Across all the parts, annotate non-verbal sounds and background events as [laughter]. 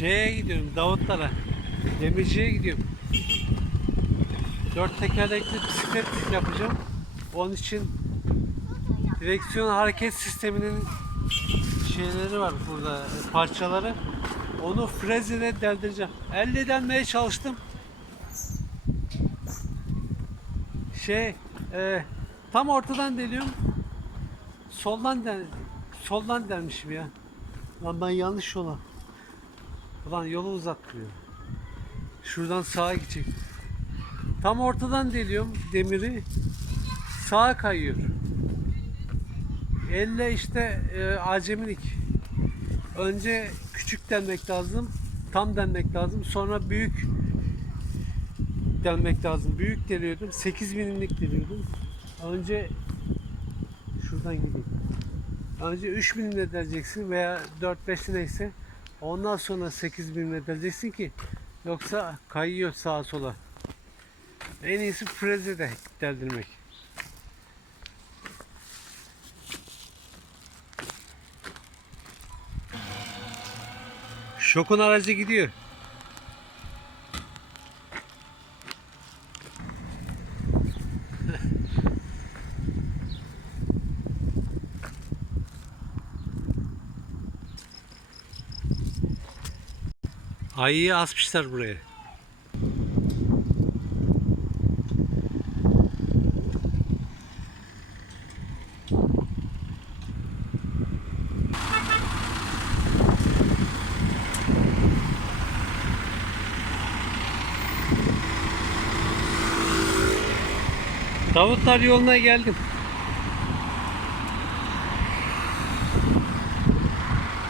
Şeye gidiyorum Davutlara. Demirciye gidiyorum. Dört tekerlekli bisiklet yapacağım. Onun için direksiyon hareket sisteminin şeyleri var burada parçaları. Onu frezeyle deldireceğim. Elle delmeye çalıştım. Şey e, tam ortadan deliyorum. Soldan del soldan delmişim ya. Lan ben yanlış yola. Ulan yolu uzattırıyor. Şuradan sağa gidecek. Tam ortadan deliyorum demiri. Sağa kayıyor. Elle işte e, acemilik. Önce küçük delmek lazım. Tam delmek lazım. Sonra büyük delmek lazım. Büyük deliyordum. 8 milimlik deliyordum. Önce şuradan gideyim. Önce 3 milimle deleceksin veya 4-5 neyse. Ondan sonra 8 milimle deleceksin ki yoksa kayıyor sağa sola. En iyisi freze de deldirmek. Şokun aracı gidiyor. Ayıyı asmışlar buraya. Davutlar yoluna geldim.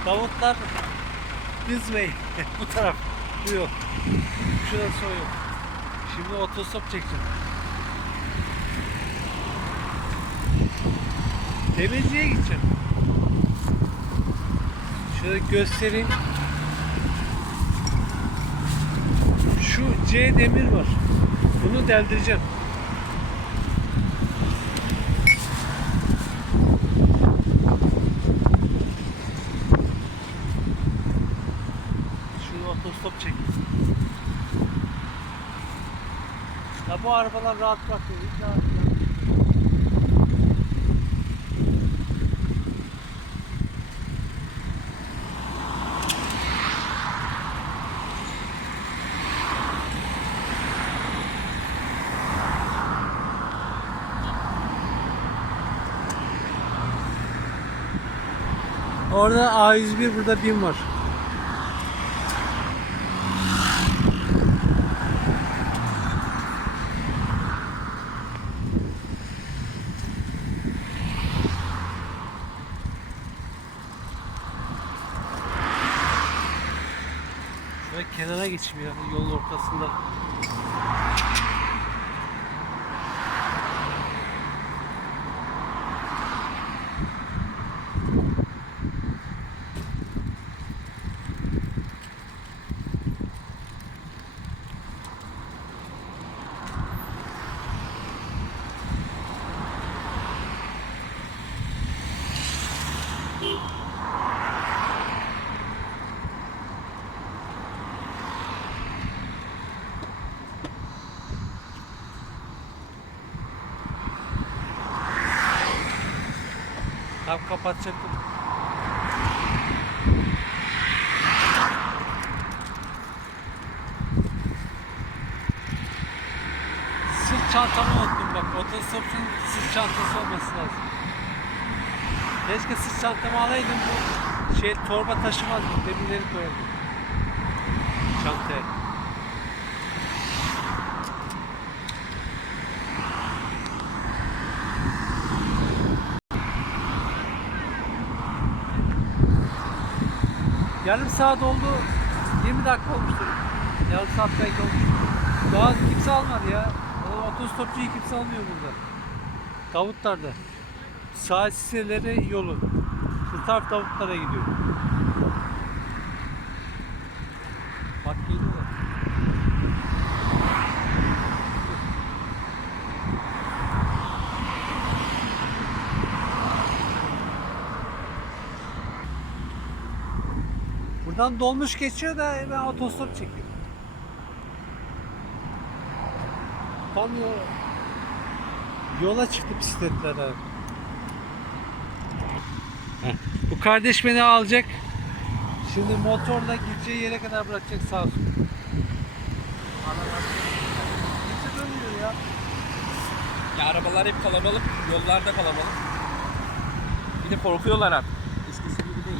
Davutlar this [laughs] way. Bu taraf. Bu yol. Şurası o yol. Şimdi otostop çekeceğim. Temizliğe gideceğim. Şöyle göstereyim. Şu C demir var. Bunu deldireceğim. Şunu otostop çek. Ya bu arabalar rahat bırakmıyor. hiç rahat bırakmıyor. Orada A101 burada BİM var. Şöyle kenara ya yolun ortasında. Tam kapatacaktım. Sırt çantamı unuttum bak. Otostopçunun sırt çantası olması lazım. Keşke sırt çantamı alaydım bu şey torba taşımazdım. Demirleri koyardım. Çantaya. Yarım saat oldu. 20 dakika olmuştur. Yarım saat belki olmuştur. Daha kimse almadı ya. O otostopçuyu kimse almıyor burada. Davutlar'da. Sağ siseleri yolu. Bu taraf Davutlar'a gidiyor. Bak geliyorlar. Adam dolmuş geçiyor da ben otostop çekiyorum. Tam yo- yola çıktı bisikletler abi. Heh, Bu kardeş beni alacak. Şimdi motorla gideceği yere kadar bırakacak sağ olsun. Kimse dönmüyor ya. Ya arabalar hep kalabalık, yollarda kalabalık. Bir de korkuyorlar artık. Eskisi gibi değil.